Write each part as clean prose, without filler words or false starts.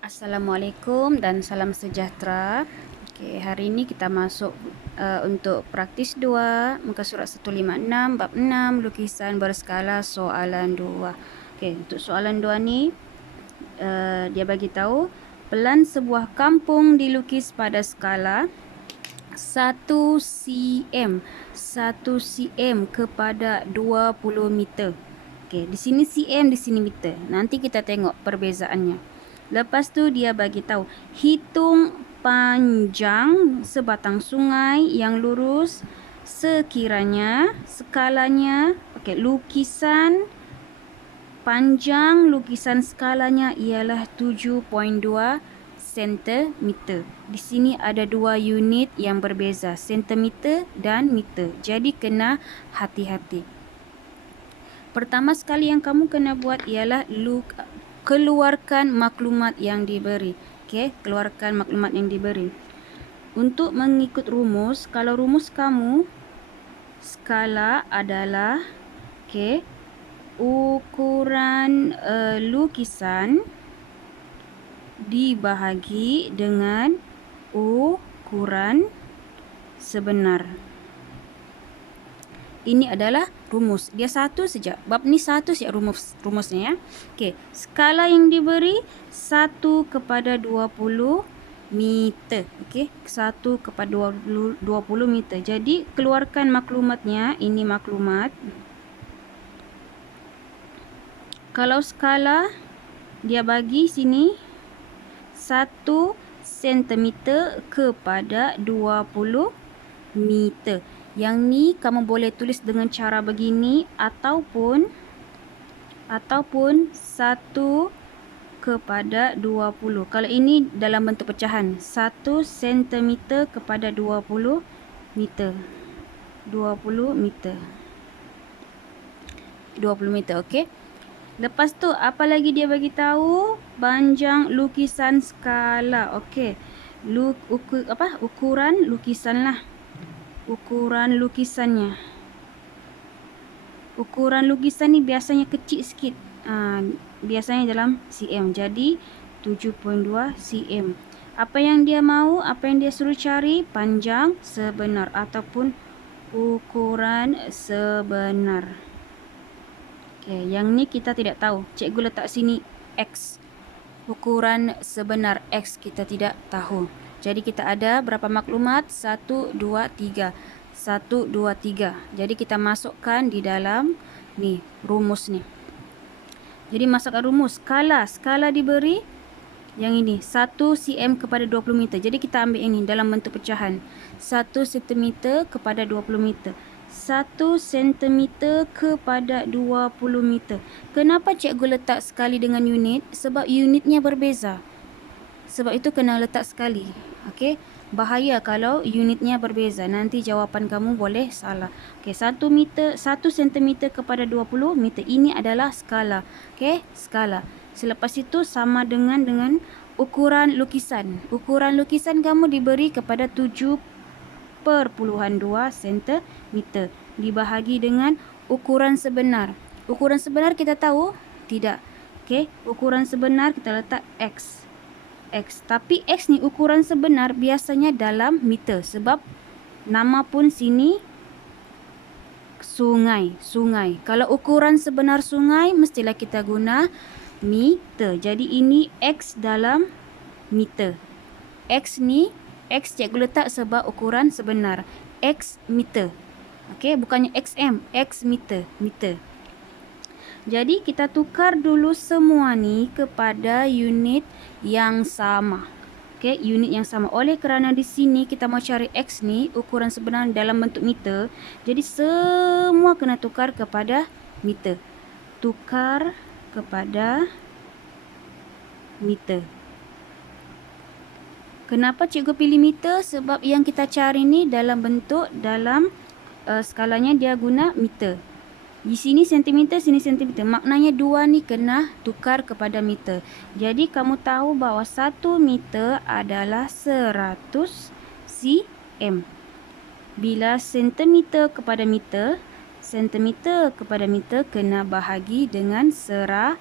Assalamualaikum dan salam sejahtera. Okey, hari ini kita masuk untuk praktis 2, muka surat 156, bab 6, lukisan berskala soalan 2. Okey, untuk soalan 2 ni dia bagi tahu pelan sebuah kampung dilukis pada skala 1 cm, 1 cm kepada 20 meter. Okey, di sini cm, di sini meter. Nanti kita tengok perbezaannya. Lepas tu dia bagi tahu hitung panjang sebatang sungai yang lurus sekiranya skalanya, okey, lukisan panjang lukisan skalanya ialah 7.2 sentimeter. Di sini ada dua unit yang berbeza, sentimeter dan meter. Jadi kena hati-hati. Pertama sekali yang kamu kena buat ialah keluarkan maklumat yang diberi. Okey, keluarkan maklumat yang diberi. Untuk mengikut rumus, kalau rumus kamu skala adalah okey, ukuran lukisan dibahagi dengan ukuran sebenar. Ini adalah rumus. Dia satu saja. Bab ni satu saja rumusnya ya. Okey, skala yang diberi 1/20 meter. Okey, 1/20 meter. Jadi keluarkan maklumatnya. Ini maklumat. Kalau skala dia bagi sini 1 sentimeter kepada 20 meter. Yang ni kamu boleh tulis dengan cara begini ataupun 1/20. Kalau ini dalam bentuk pecahan, 1 sentimeter kepada 20 meter. 20 meter. 20 meter, okey. Lepas tu apa lagi dia bagi tahu? Panjang lukisan skala. Okey. Ukuran lukisan lah. Ukuran lukisannya. Ukuran lukisan ni biasanya kecil sikit. Biasanya dalam cm. Jadi 7.2 cm. Apa yang dia mahu? Apa yang dia suruh cari? Panjang sebenar ataupun ukuran sebenar. Okey, yang ni kita tidak tahu. Cikgu letak sini X. Ukuran sebenar X kita tidak tahu. Jadi kita ada berapa maklumat? 1, 2, 3. 1, 2, 3. Jadi kita masukkan di dalam ni rumus ni. Jadi masukkan rumus. Skala diberi yang ini 1 cm kepada 20 meter. Jadi kita ambil ini dalam bentuk pecahan. 1 cm kepada 20 meter. 1 cm kepada 20 meter. Kenapa cikgu letak sekali dengan unit? Sebab unitnya berbeza. Sebab itu kena letak sekali. Okey, bahaya kalau unitnya berbeza. Nanti jawapan kamu boleh salah. Okey, 1 cm kepada 20 meter. Ini adalah skala. Okey, skala. Selepas itu sama dengan ukuran lukisan. Ukuran lukisan kamu diberi kepada 7.2 sentimeter dibahagi dengan ukuran sebenar. Ukuran sebenar kita tahu? Tidak. Okey, ukuran sebenar kita letak X. Tapi X ni ukuran sebenar biasanya dalam meter sebab nama pun sini sungai. Kalau ukuran sebenar sungai mestilah kita guna meter. Jadi ini X dalam meter. X ni X cikgu letak sebab ukuran sebenar. X meter. Okey, bukannya XM, X meter. Jadi kita tukar dulu semua ni kepada unit yang sama. Okey, unit yang sama. Oleh kerana di sini kita mau cari X ni ukuran sebenar dalam bentuk meter. Jadi semua kena tukar kepada meter. Tukar kepada meter. Kenapa cikgu pilih meter? Sebab yang kita cari ni dalam skalanya dia guna meter. Di sini sentimeter, sini sentimeter. Maknanya dua ni kena tukar kepada meter. Jadi kamu tahu bahawa 1 meter adalah 100 cm. Bila sentimeter kepada meter kena bahagi dengan 100.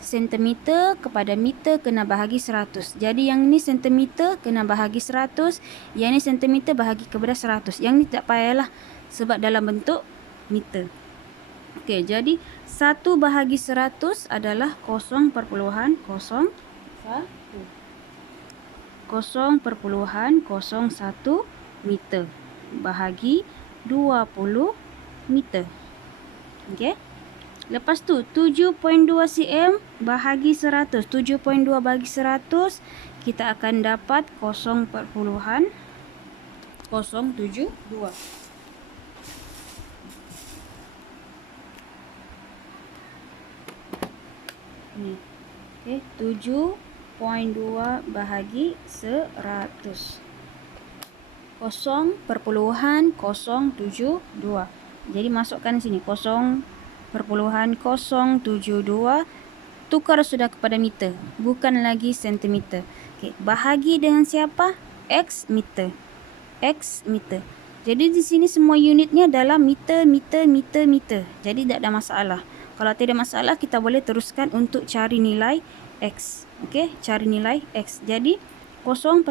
sentimeter kepada meter kena bahagi 100. Jadi yang ni sentimeter kena bahagi 100, yang ni sentimeter bahagi kepada 100. Yang ni tak payahlah sebab dalam bentuk meter. Okey, jadi 1 bahagi 100 adalah 0,01 meter bahagi 20 meter. Okey. Lepas tu 7.2 cm bahagi 100. 7.2 bahagi 100 kita akan dapat 0.072. Ni. Okey, 7.2 bahagi 100. 0.072. Jadi masukkan sini 0.072, tukar sudah kepada meter, bukan lagi sentimeter. Okey, bahagi dengan siapa? X meter. X meter. Jadi di sini semua unitnya adalah meter, meter, meter, meter. Jadi tak ada masalah. Kalau tidak masalah, kita boleh teruskan untuk cari nilai X. Okey, cari nilai X. Jadi 0.01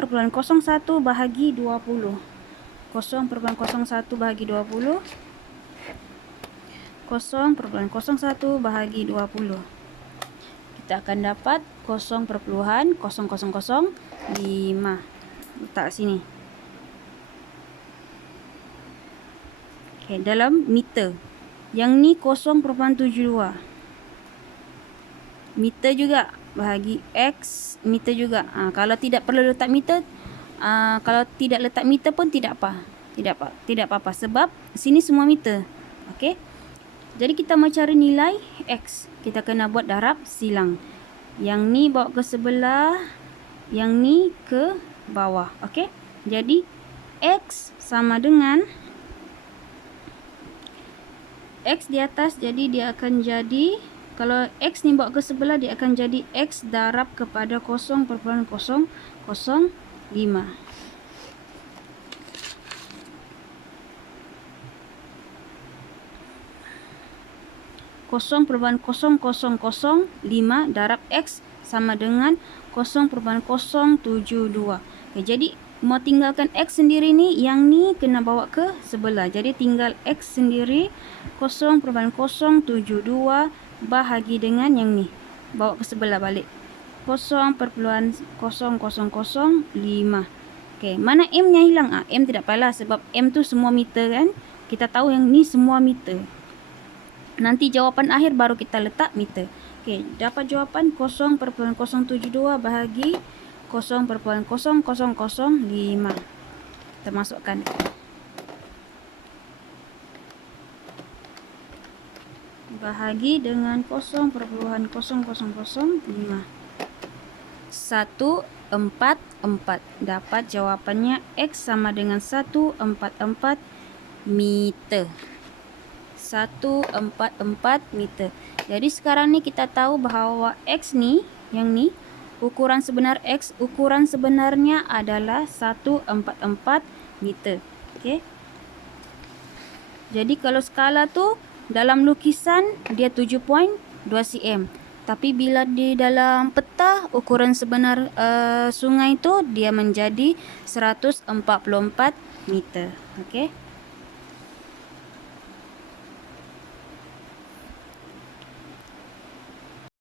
bahagi 20. 0.01 bahagi 20. 0.01 bahagi 20. Kita akan dapat 0.0005. Letak sini. Okey, dalam meter. Yang ni 0.72. Meter juga bahagi X meter juga. Kalau tidak perlu letak meter, kalau tidak letak meter pun tidak apa. Tidak apa-apa sebab sini semua meter. Okey. Jadi kita mau cari nilai X, kita kena buat darab silang. Yang ni bawa ke sebelah, yang ni ke bawah. Okey. Jadi X sama dengan X di atas, jadi dia akan jadi, kalau X ni bawa ke sebelah, dia akan jadi X darab kepada 0.005. 0.0005 darab X sama dengan 0.072. Okay, jadi mau tinggalkan X sendiri ni, yang ni kena bawa ke sebelah. Jadi tinggal X sendiri 0.072 bahagi dengan yang ni. Bawa ke sebelah balik. 0.0005. Okay, mana M nya hilang? M tidak payahlah sebab M tu semua meter kan. Kita tahu yang ni semua meter. Nanti jawapan akhir baru kita letak meter. Okey, dapat jawapan 0.072 bahagi 0.0005. Kita masukkan. Bahagi dengan 0.005. 144. Dapat jawapannya X sama dengan 144 meter. 144 meter. Jadi sekarang ni kita tahu bahawa X ni, yang ni, ukuran sebenar X, ukuran sebenarnya adalah 144 meter. Okey. Jadi kalau skala tu dalam lukisan dia 7.2 cm. Tapi bila di dalam peta ukuran sebenar sungai tu dia menjadi 144 meter. Okey.